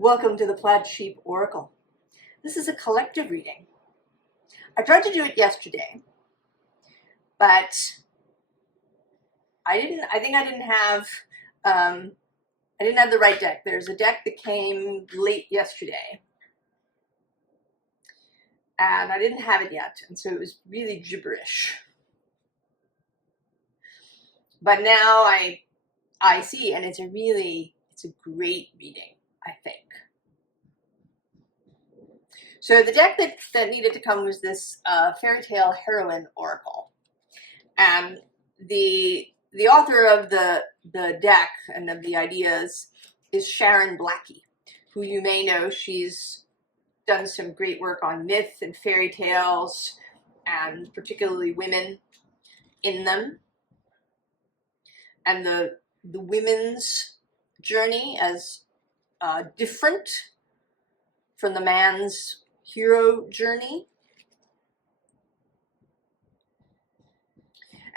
Welcome to the Plaid Sheep Oracle. This is a collective reading. I tried to do it yesterday, but I think I didn't have the right deck. There's a deck that came late yesterday, and I didn't have it yet, and so it was really gibberish. But now I see, and it's a great reading, I think. So the deck that needed to come was this Fairy Tale Heroine Oracle, and the author of the deck and of the ideas is Sharon Blackie, who you may know. She's done some great work on myth and fairy tales, and particularly women in them, and the women's journey as different from the man's hero journey.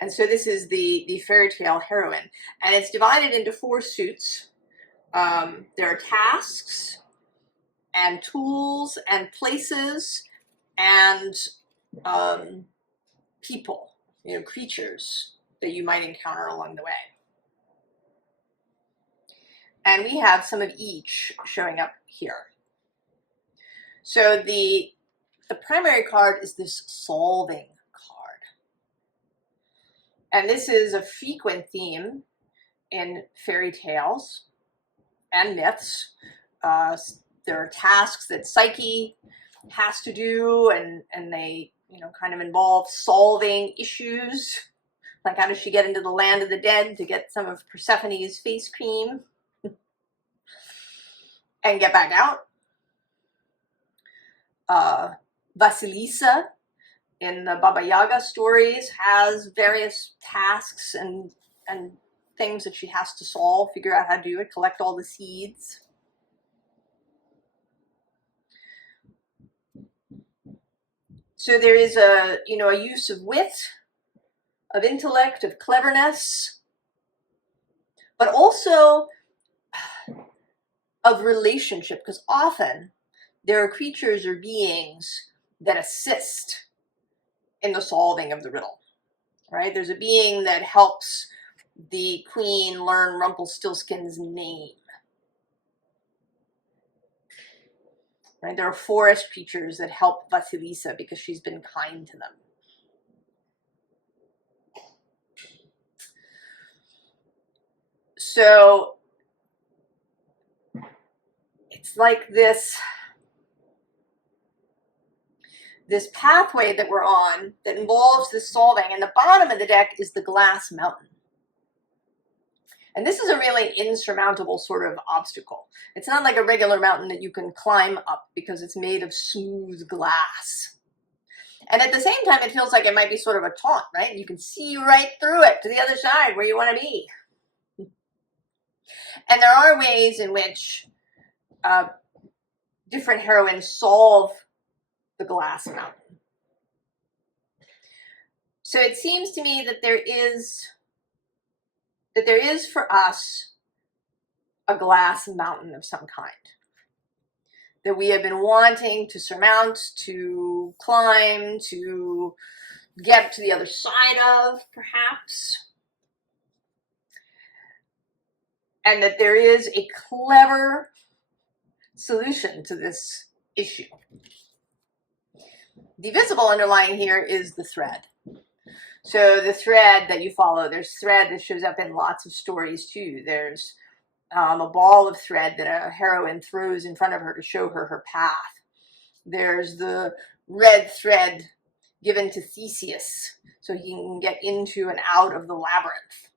And so this is the Fairy Tale Heroine, and it's divided into 4 suits. There are tasks and tools and places and people, creatures that you might encounter along the way. And we have some of each showing up here. So the primary card is this solving card. And this is a frequent theme in fairy tales and myths. There are tasks that Psyche has to do, and they kind of involve solving issues. Like, how does she get into the land of the dead to get some of Persephone's face cream and get back out? Vasilisa in the Baba Yaga stories has various tasks and things that she has to solve, figure out how to do it, collect all the seeds. So there is a use of wit, of intellect, of cleverness, but also of relationship, because often there are creatures or beings that assist in the solving of the riddle, right? There's a being that helps the queen learn Rumpelstiltskin's name, right? There are forest creatures that help Vasilisa because she's been kind to them. So it's like this pathway that we're on that involves this solving, and the bottom of the deck is the glass mountain. And this is a really insurmountable sort of obstacle. It's not like a regular mountain that you can climb up because it's made of smooth glass. And at the same time, it feels like it might be sort of a taunt, right? You can see right through it to the other side where you want to be. And there are ways in which different heroines solve the glass mountain. So it seems to me that there is for us a glass mountain of some kind that we have been wanting to surmount, to climb, to get to the other side of, perhaps. And that there is a clever solution to this issue. The visible underlying here is the thread. So the thread that you follow, there's thread that shows up in lots of stories too. There's a ball of thread that a heroine throws in front of her to show her her path. There's the red thread given to Theseus so he can get into and out of the labyrinth.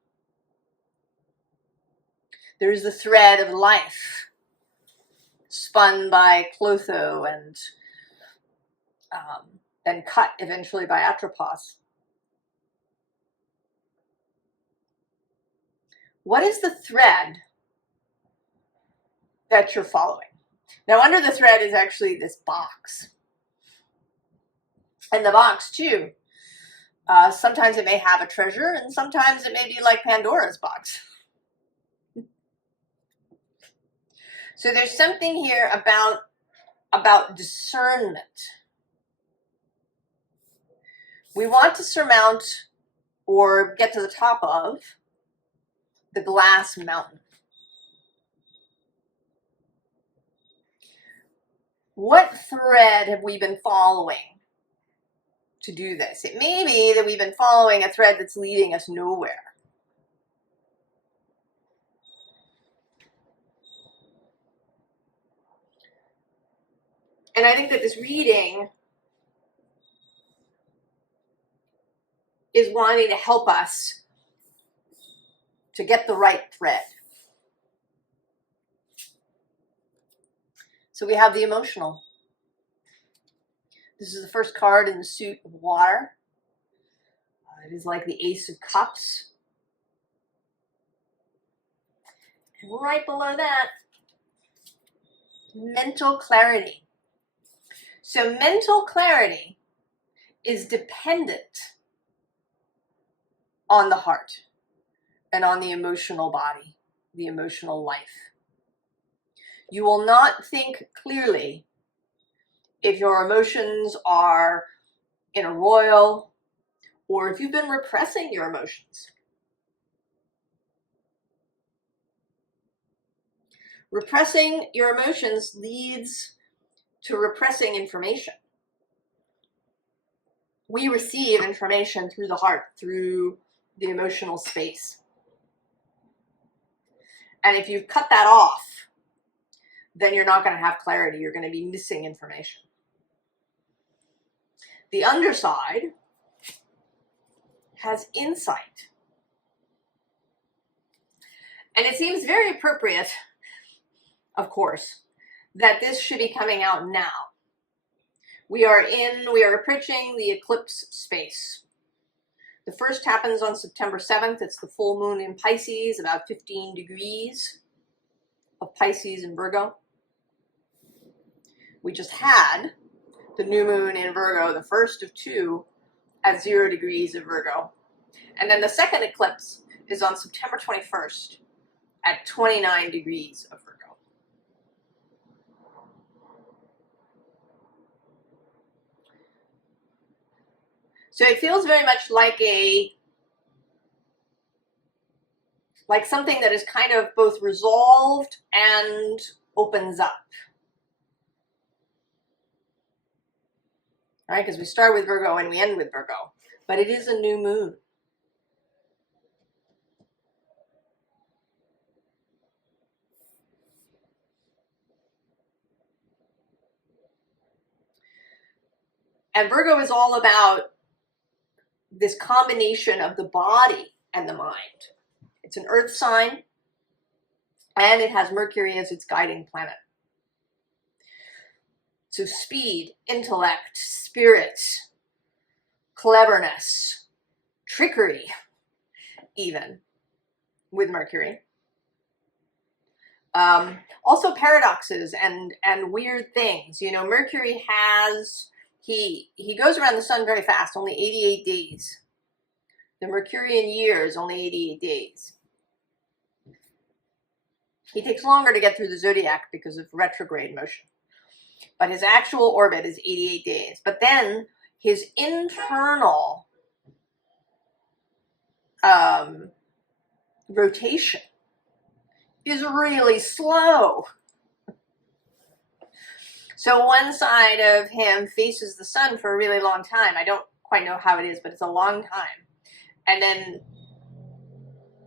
There's the thread of life spun by Clotho and then cut eventually by Atropos. What is the thread that you're following? Now, under the thread is actually this box. And the box, too, sometimes it may have a treasure, and sometimes it may be like Pandora's box. So there's something here about discernment. We want to surmount or get to the top of the glass mountain. What thread have we been following to do this? It may be that we've been following a thread that's leading us nowhere. And I think that this reading is wanting to help us to get the right thread. So we have the emotional. This is the first card in the suit of water. It is like the Ace of Cups. And right below that, mental clarity. So mental clarity is dependent on the heart and on the emotional body, the emotional life. You will not think clearly if your emotions are in a royal or if you've been repressing your emotions. Repressing your emotions leads to repressing information. We receive information through the heart, through the emotional space. And if you cut that off, then you're not going to have clarity. You're going to be missing information. The underside has insight. And it seems very appropriate, of course, that this should be coming out now. We are approaching the eclipse space. The first happens on September 7th. It's the full moon in Pisces, about 15 degrees of Pisces and Virgo. We just had the new moon in Virgo, the first of two, at 0 degrees of Virgo. And then the second eclipse is on September 21st at 29 degrees of Virgo. So it feels very much like something that is kind of both resolved and opens up. All right, because we start with Virgo and we end with Virgo, but it is a new moon. And Virgo is all about this combination of the body and the mind. It's an earth sign, and it has Mercury as its guiding planet. So speed, intellect, spirit, cleverness, trickery, even, with Mercury. Also paradoxes and weird things. You know, Mercury has, he goes around the sun very fast, only 88 days. The Mercurian year is only 88 days. He takes longer to get through the zodiac because of retrograde motion. But his actual orbit is 88 days. But then his internal rotation is really slow. So one side of him faces the sun for a really long time. I don't quite know how it is, but it's a long time. And then,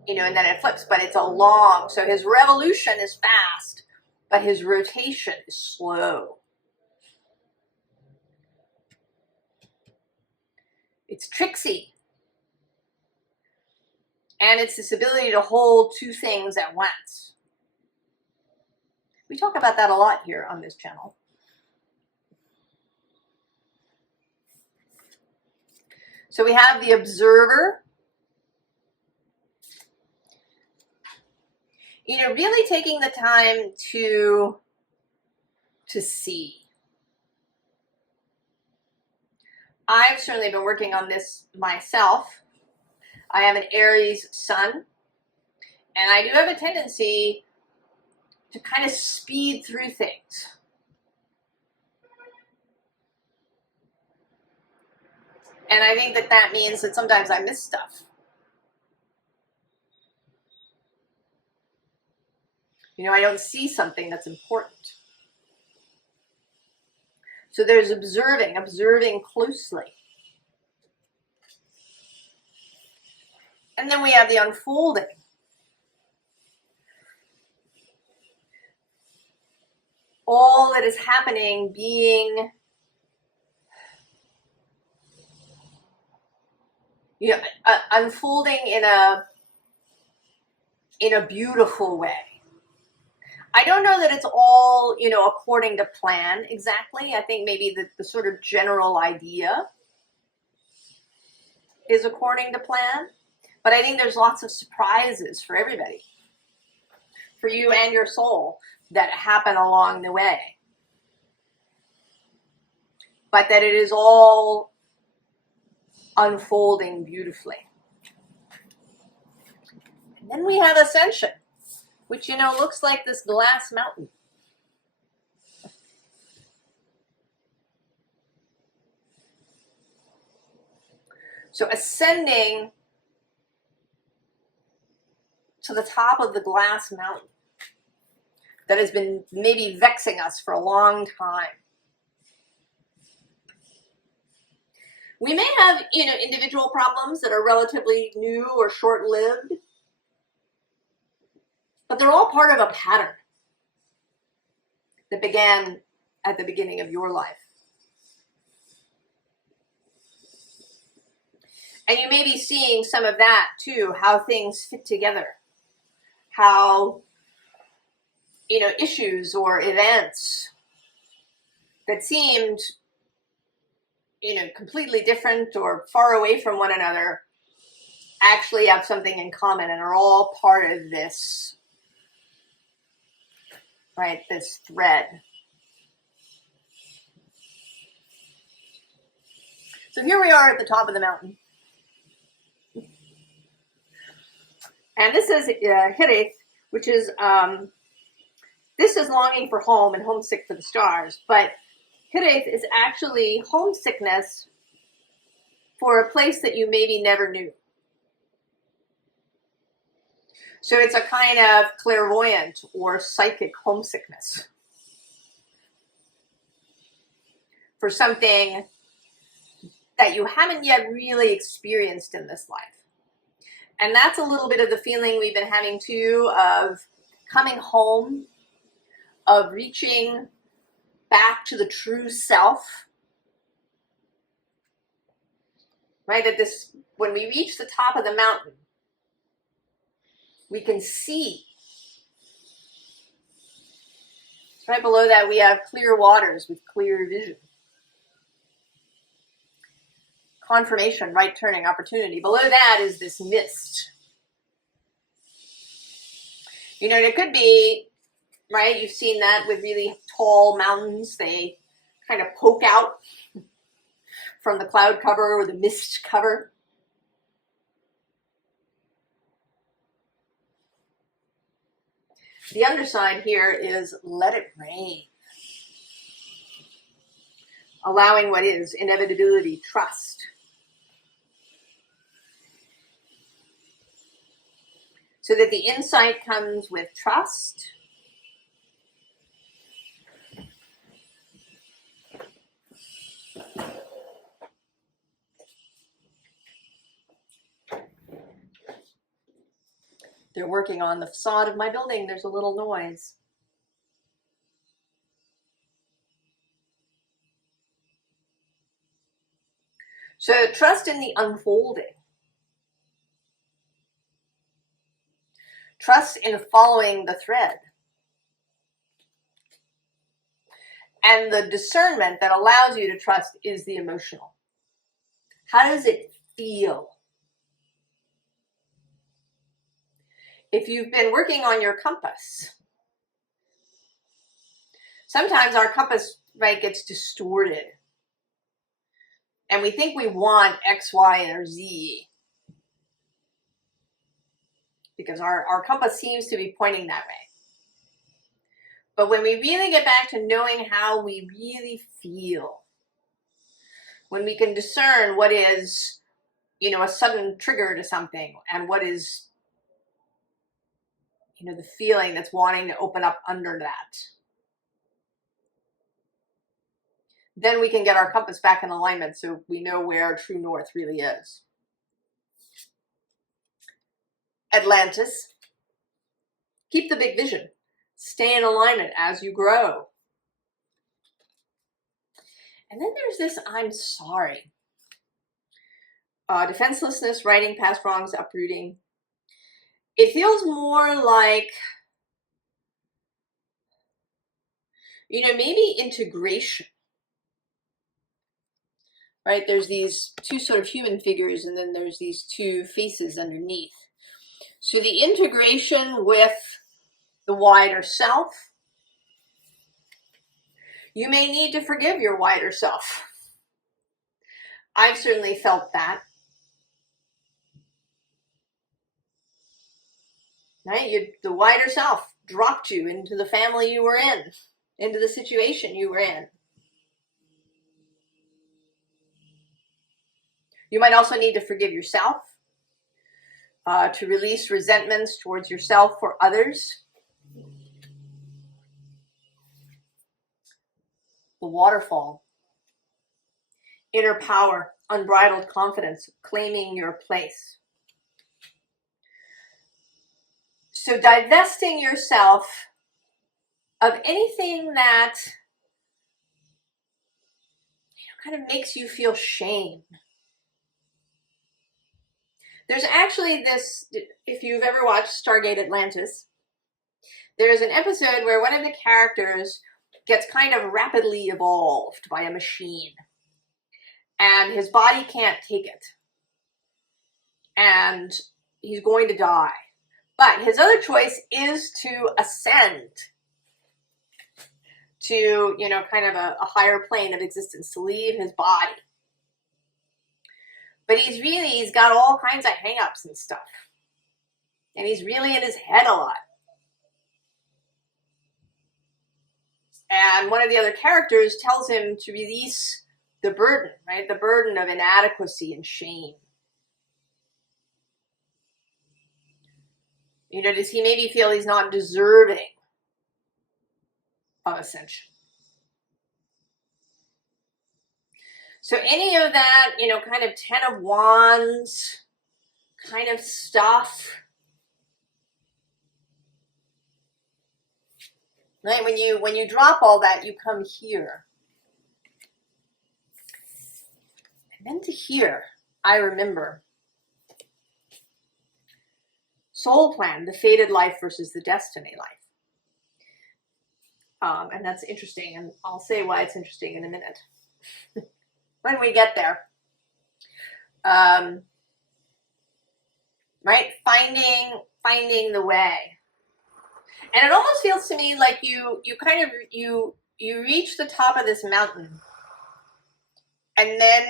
you know, and then it flips, but it's a long, so his revolution is fast, but his rotation is slow. It's tricksy. And it's this ability to hold two things at once. We talk about that a lot here on this channel. So we have the observer. You know, really taking the time to see. I've certainly been working on this myself. I have an Aries sun, and I do have a tendency to kind of speed through things. And I think that that means that sometimes I miss stuff. You know, I don't see something that's important. So there's observing closely. And then we have the unfolding. All that is happening being, you know, unfolding in a beautiful way. I don't know that it's all, you know, according to plan exactly. I think maybe the sort of general idea is according to plan. But I think there's lots of surprises for everybody, for you and your soul, that happen along the way. But that it is all unfolding beautifully. And then we have ascension, which, you know, looks like this glass mountain. So ascending to the top of the glass mountain that has been maybe vexing us for a long time. We may have, you know, individual problems that are relatively new or short-lived, but they're all part of a pattern that began at the beginning of your life. And you may be seeing some of that too, how things fit together, how, you know, issues or events that seemed, you know, completely different or far away from one another actually have something in common and are all part of this, right, this thread. So here we are at the top of the mountain. And this is Heroine, which is, this is longing for home and homesick for the stars. But Heroine is actually homesickness for a place that you maybe never knew. So it's a kind of clairvoyant or psychic homesickness for something that you haven't yet really experienced in this life. And that's a little bit of the feeling we've been having too, of coming home, of reaching back to the true self. Right? That this, when we reach the top of the mountain, we can see. Right below that, we have clear waters with clear vision. Confirmation, right turning, opportunity. Below that is this mist. You know, it could be, right, you've seen that with really tall mountains. They kind of poke out from the cloud cover or the mist cover. The underside here is let it rain. Allowing what is, inevitability, trust. So that the insight comes with trust. They're working on the facade of my building. There's a little noise. So trust in the unfolding. Trust in following the thread. And the discernment that allows you to trust is the emotional. How does it feel? If you've been working on your compass, sometimes our compass, right, gets distorted. And we think we want X, Y, or Z. Because our compass seems to be pointing that way. But when we really get back to knowing how we really feel, when we can discern what is, you know, a sudden trigger to something and what is, you know, the feeling that's wanting to open up under that, then we can get our compass back in alignment so we know where true north really is. Atlantis. Keep the big vision. Stay in alignment as you grow. And then there's this I'm sorry. Defenselessness, righting past wrongs, uprooting. It feels more like, you know, maybe integration. Right? There's these two sort of human figures, and then there's these two faces underneath. So the integration with the wider self. You may need to forgive your wider self. I've certainly felt that. Right? The wider self dropped you into the family you were in, into the situation you were in. You might also need to forgive yourself, to release resentments towards yourself or others. The waterfall. Inner power, unbridled confidence, claiming your place. So divesting yourself of anything that, you know, kind of makes you feel shame. There's actually this, if you've ever watched Stargate Atlantis, there's an episode where one of the characters gets kind of rapidly evolved by a machine. And his body can't take it. And he's going to die. But his other choice is to ascend to, you know, kind of a higher plane of existence, to leave his body. But he's got all kinds of hang-ups and stuff. And he's really in his head a lot. And one of the other characters tells him to release the burden, right? The burden of inadequacy and shame. You know, does he maybe feel he's not deserving of ascension? So any of that, you know, kind of 10 of Wands kind of stuff, right? When you drop all that, you come here. And then to here, I remember. Soul plan, the fated life versus the destiny life. And that's interesting, and I'll say why it's interesting in a minute. When we get there. Right? Finding the way. And it almost feels to me like you reach the top of this mountain, and then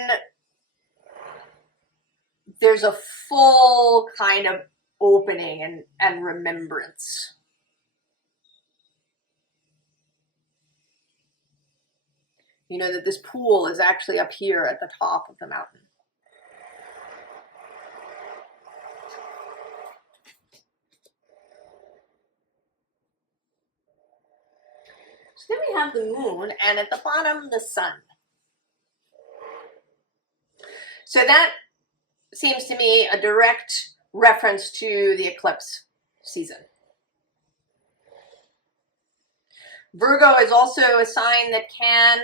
there's a full kind of opening and remembrance. You know, that this pool is actually up here at the top of the mountain. So then we have the moon, and at the bottom, the sun. So that seems to me a direct reference to the eclipse season. Virgo is also a sign that can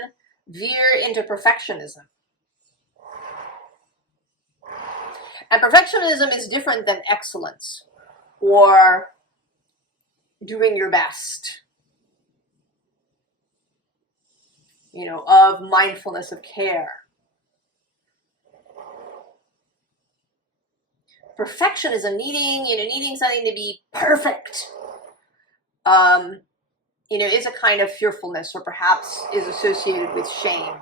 veer into perfectionism. And perfectionism is different than excellence or doing your best. You know, of mindfulness, of care. Perfectionism, needing something to be perfect, you know, is a kind of fearfulness, or perhaps is associated with shame.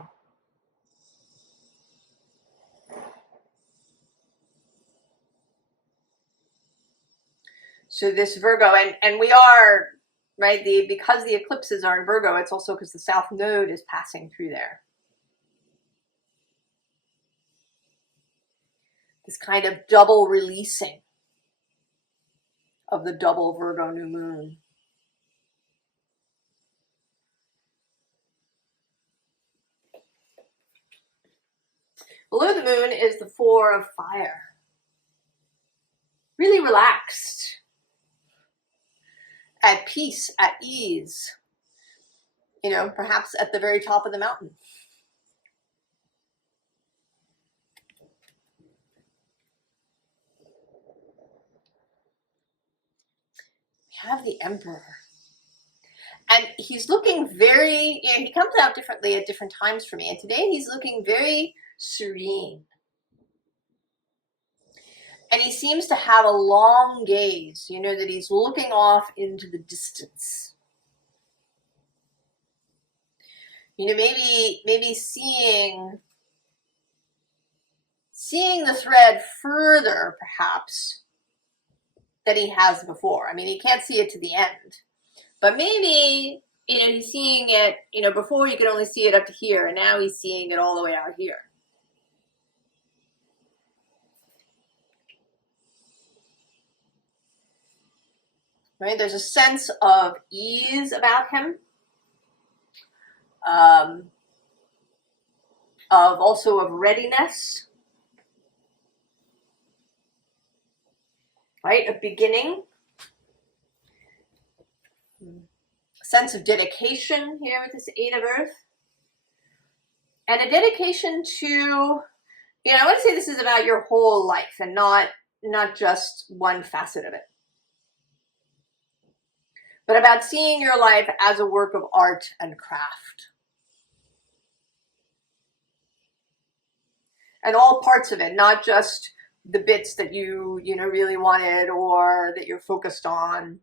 So this Virgo, and we are right? Because the eclipses are in Virgo, it's also because the South Node is passing through there. This kind of double releasing of the double Virgo new moon. Below the moon is the Four of Fire. Really relaxed, at peace, at ease, you know, perhaps at the very top of the mountain. We have the Emperor. And he's looking very, you know, he comes out differently at different times for me. And today he's looking very serene. And he seems to have a long gaze, you know, that he's looking off into the distance. You know, maybe seeing the thread further, perhaps, than he has before. I mean, he can't see it to the end. But maybe, you know, he's seeing it, you know, before you could only see it up to here, and now he's seeing it all the way out here. Right? There's a sense of ease about him, of readiness, right? A beginning, a sense of dedication here with this Eight of Earth, and a dedication to, you know, I want to say this is about your whole life and not just one facet of it, but about seeing your life as a work of art and craft. And all parts of it, not just the bits that you know, really wanted or that you're focused on,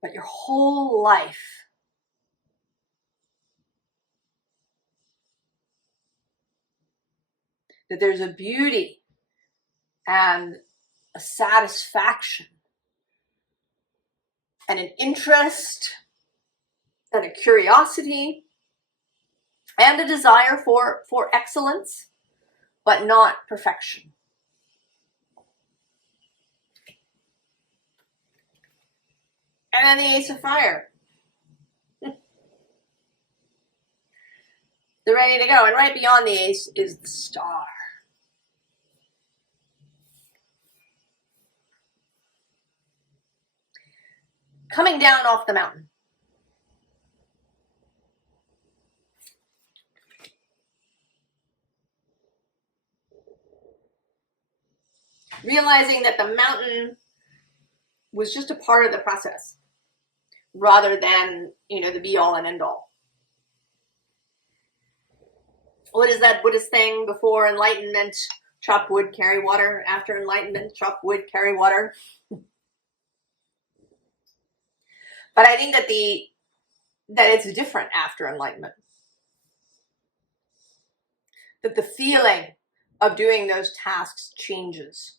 but your whole life. That there's a beauty and a satisfaction and an interest and a curiosity and a desire for excellence, but not perfection. And then the Ace of Fire. They're ready to go. And right beyond the Ace is the Star. Coming down off the mountain. Realizing that the mountain was just a part of the process rather than, you know, the be all and end all. What is that Buddhist thing? Before enlightenment, chop wood, carry water. After enlightenment, chop wood, carry water. But I think that it's different after enlightenment. That the feeling of doing those tasks changes.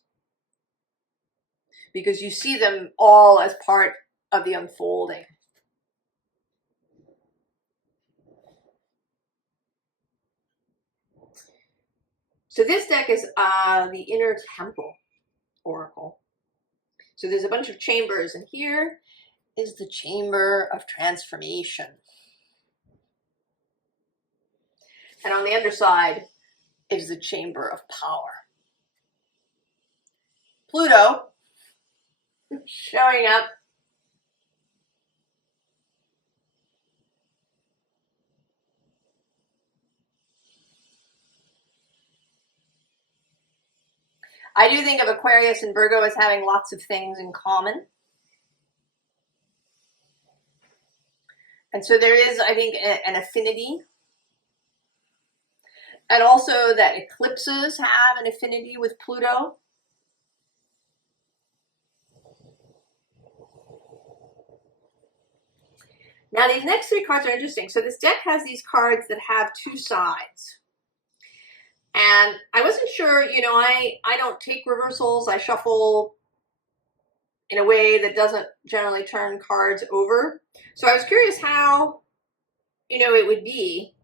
Because you see them all as part of the unfolding. So this deck is the Inner Temple Oracle. So there's a bunch of chambers, and here is the Chamber of Transformation. And on the underside is the Chamber of Power. Pluto showing up. I do think of Aquarius and Virgo as having lots of things in common. And so there is, I think, an affinity. And also that eclipses have an affinity with Pluto. Now these next three cards are interesting. So this deck has these cards that have two sides. And I wasn't sure, you know, I don't take reversals. I shuffle in a way that doesn't generally turn cards over. So I was curious how, it would be.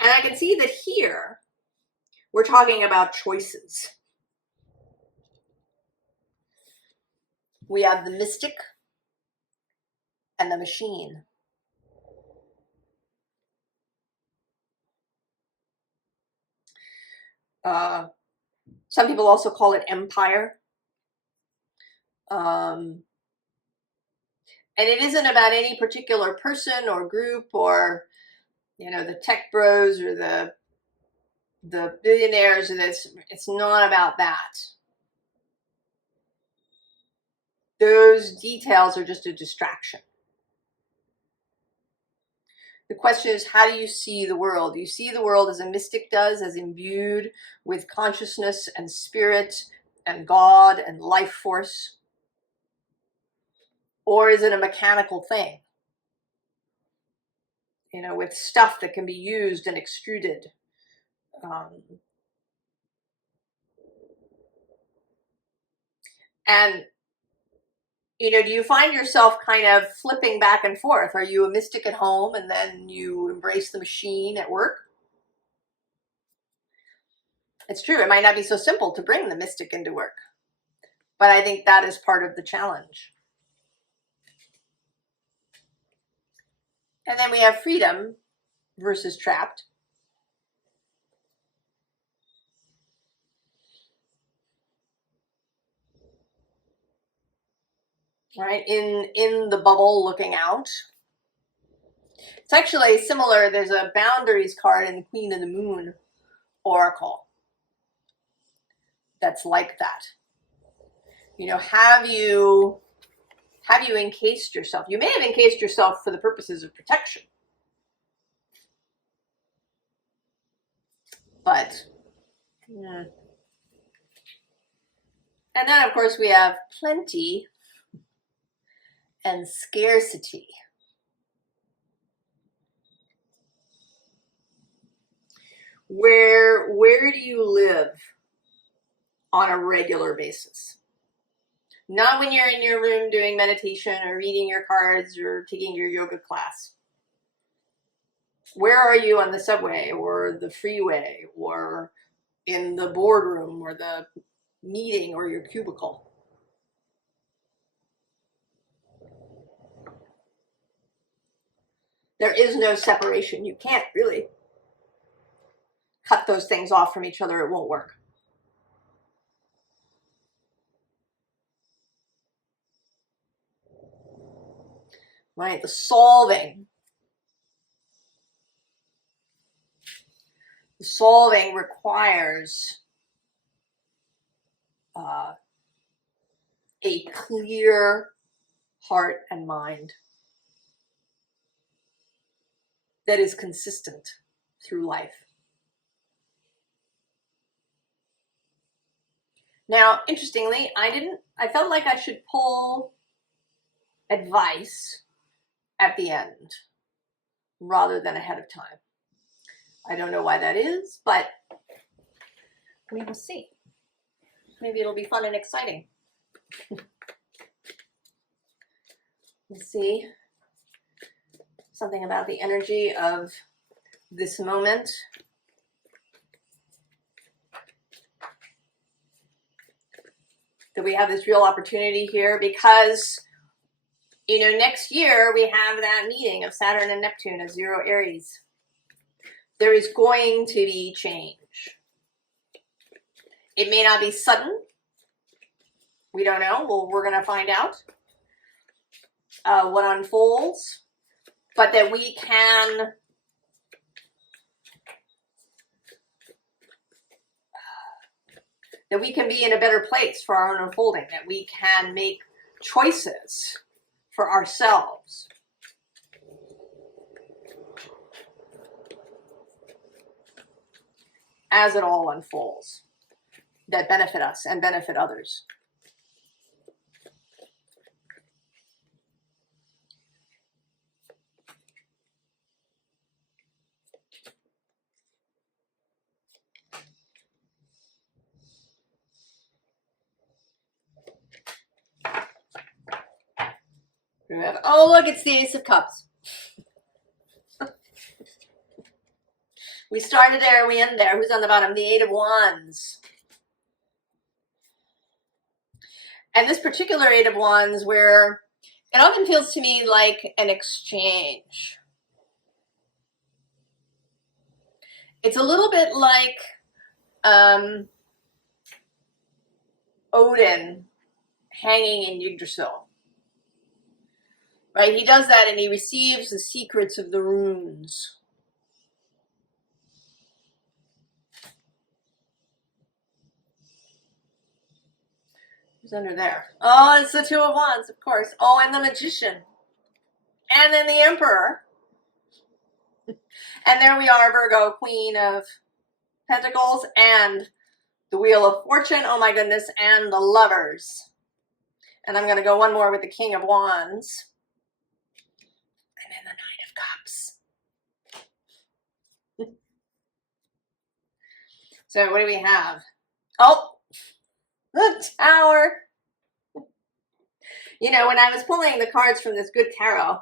And I can see that here we're talking about choices. We have the mystic and the machine. Some people also call it empire. And it isn't about any particular person or group or, the tech bros or the billionaires. It's not about that. Those details are just a distraction. The question is, how do you see the world? Do you see the world as a mystic does, as imbued with consciousness and spirit and God and life force? Or is it a mechanical thing? With stuff that can be used and extruded. And do you find yourself kind of flipping back and forth? Are you a mystic at home and then you embrace the machine at work? It's true, it might not be so simple to bring the mystic into work, but I think that is part of the challenge. And then we have freedom versus trapped. Right, in the bubble looking out. It's actually similar. There's a boundaries card in the Queen of the Moon Oracle that's like that. Have you encased yourself? You may have encased yourself for the purposes of protection, but yeah. And then of course we have plenty and scarcity. Where do you live on a regular basis? Not when you're in your room doing meditation or reading your cards or taking your yoga class. Where are you on the subway or the freeway or in the boardroom or the meeting or your cubicle? There is no separation. You can't really cut those things off from each other. It won't work. Right, the solving. The solving requires a clear heart and mind that is consistent through life. Now, interestingly, I felt like I should pull advice at the end rather than ahead of time. I don't know why that is, but we will see. Maybe it'll be fun and exciting. Let's see. Something about the energy of this moment. That we have this real opportunity here because, next year we have that meeting of Saturn and Neptune as 0 Aries. There is going to be change. It may not be sudden. We don't know. Well, we're going to find out what unfolds, but that we can be in a better place for our own unfolding, that we can make choices for ourselves. As it all unfolds, that benefit us and benefit others. Oh, look, it's the Ace of Cups. We started there, we end there. Who's on the bottom? The Eight of Wands. And this particular Eight of Wands, where it often feels to me like an exchange. It's a little bit like Odin hanging in Yggdrasil. Right? He does that and he receives the secrets of the runes. Who's under there? Oh, it's the Two of Wands, of course. Oh, and the Magician. And then the Emperor. And there we are, Virgo, Queen of Pentacles, and the Wheel of Fortune. Oh my goodness, and the Lovers. And I'm going to go one more with the King of Wands. And then the Nine of Cups. So what do we have? Oh, the Tower. You know, when I was pulling the cards from this good tarot,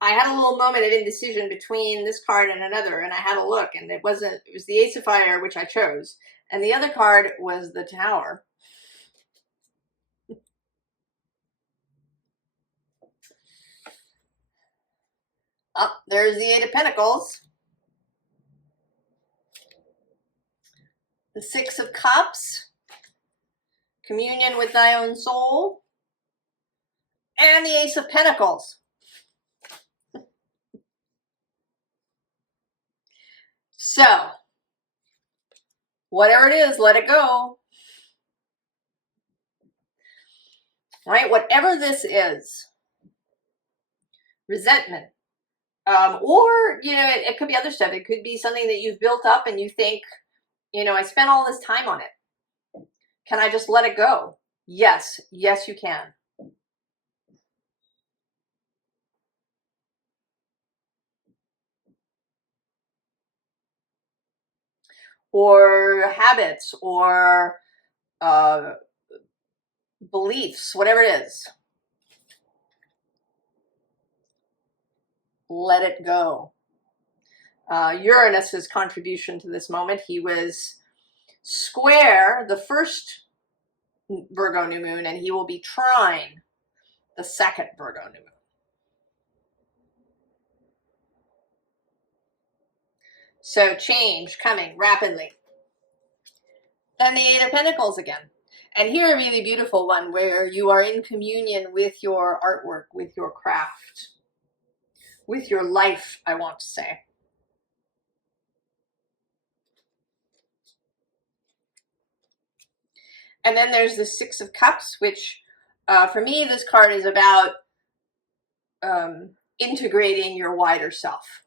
I had a little moment of indecision between this card and another, and I had a look, and it was the Ace of Fire, which I chose, and the other card was the Tower. Oh, there's the Eight of Pentacles. The Six of Cups. Communion with thy own soul. And the Ace of Pentacles. So, whatever it is, let it go. Right? Whatever this is. Resentment. Or, you know, it could be other stuff. It could be something that you've built up and you think, you know, I spent all this time on it. Can I just let it go? Yes. Yes, you can. Or habits or beliefs, whatever it is. Let it go. Uranus's contribution to this moment, he was square the first Virgo new moon, and he will be trine the second Virgo new moon. So change coming rapidly. Then the Eight of Pentacles again. And here a really beautiful one where you are in communion with your artwork, with your craft, with your life, I want to say. And then there's the Six of Cups, which for me, this card is about integrating your wider self.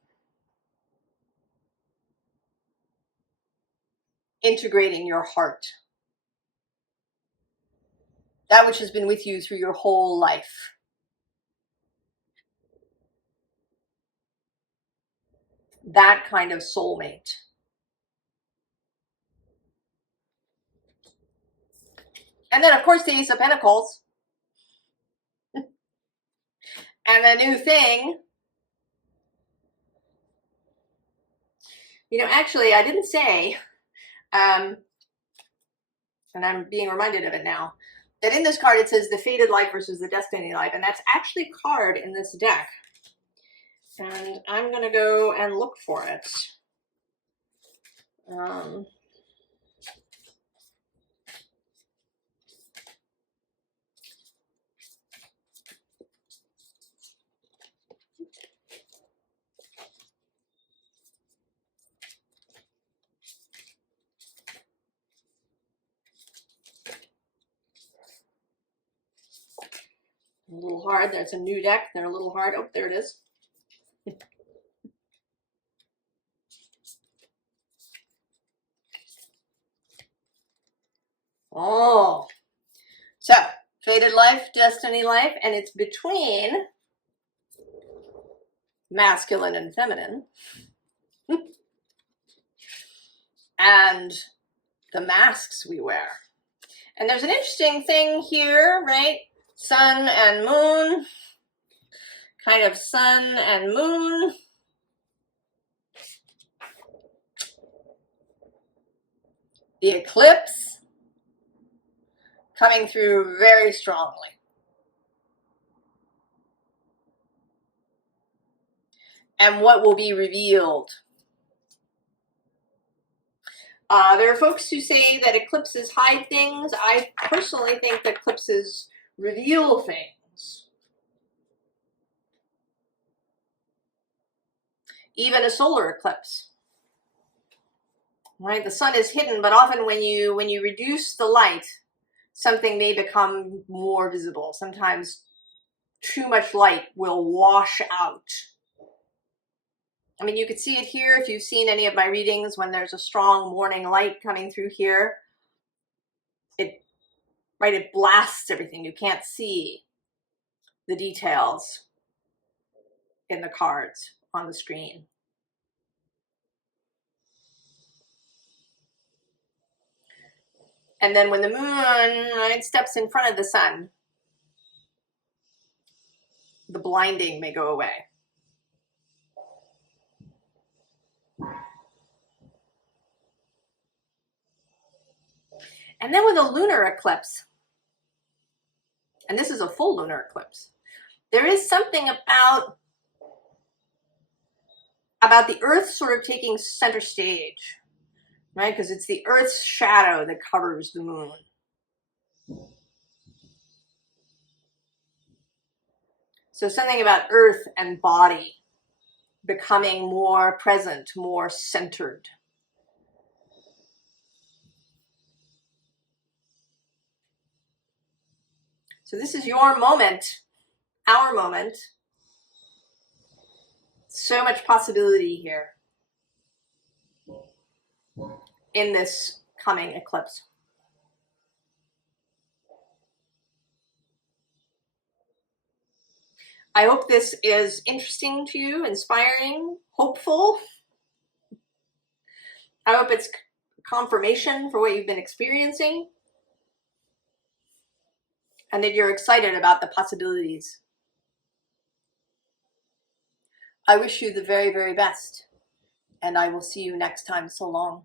Integrating your heart. That which has been with you through your whole life. That kind of soulmate. And then, of course, the Ace of Pentacles. And the new thing. You know, actually, I didn't say, and I'm being reminded of it now, that in this card it says the Fated Life versus the Destiny Life, and that's actually a card in this deck. And I'm going to go and look for it. A little hard. That's a new deck. They're a little hard. Oh, there it is. Oh. So, Fated Life, Destiny Life, and it's between masculine and feminine. And the masks we wear. And there's an interesting thing here, right? Sun and moon. kind of sun and moon. The eclipse coming through very strongly. And what will be revealed. There are folks who say that eclipses hide things. I personally think that eclipses reveal things. Even a solar eclipse. Right? The sun is hidden, but often when you reduce the light, something may become more visible. Sometimes too much light will wash out. I mean, you could see it here if you've seen any of my readings when there's a strong morning light coming through here. It blasts everything. You can't see the details in the cards on the screen. And then when the moon steps in front of the sun, the blinding may go away. And then with a lunar eclipse, and this is a full lunar eclipse, there is something about the Earth sort of taking center stage, right? Because it's the Earth's shadow that covers the moon. So something about Earth and body becoming more present, more centered. So this is your moment, our moment. So much possibility here in this coming eclipse. I hope this is interesting to you, inspiring, hopeful. I hope it's confirmation for what you've been experiencing, and that you're excited about the possibilities. I wish you the very, very best, and I will see you next time. So long.